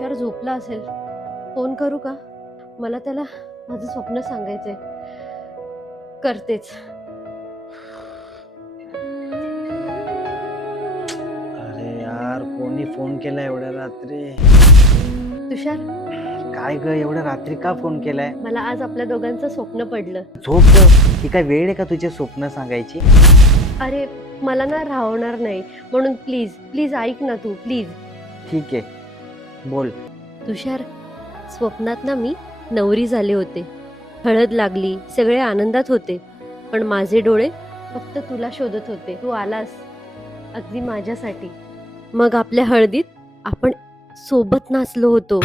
तुषार झोपला असेल. फोन करू का? मला त्याला माझं स्वप्न सांगायचंय. करतेच. अरे यार, कोणी फोन केला एवढ्या रात्री? तुषार, काय ग, एवढ्या रात्री का फोन केलाय? मला आज आपल्या दोघांचं स्वप्न पडलं. झोप ग. ही काय वेळ आहे का तुझे स्वप्न सांगायची? अरे मला ना राहणार नाही, म्हणून प्लीज प्लीज ऐक ना तू, प्लीज. ठीक आहे, बोल. तुषार, स्वप्नात ना मी नवरी झाले होते. हळद लागली, सगळे आनंदात होते, पण माझे डोळे फक्त तुला शोधत होते. तू आलास अगदी माझ्यासाठी. मग आपल्या हळदीत आपण सोबत नाचलो होतो.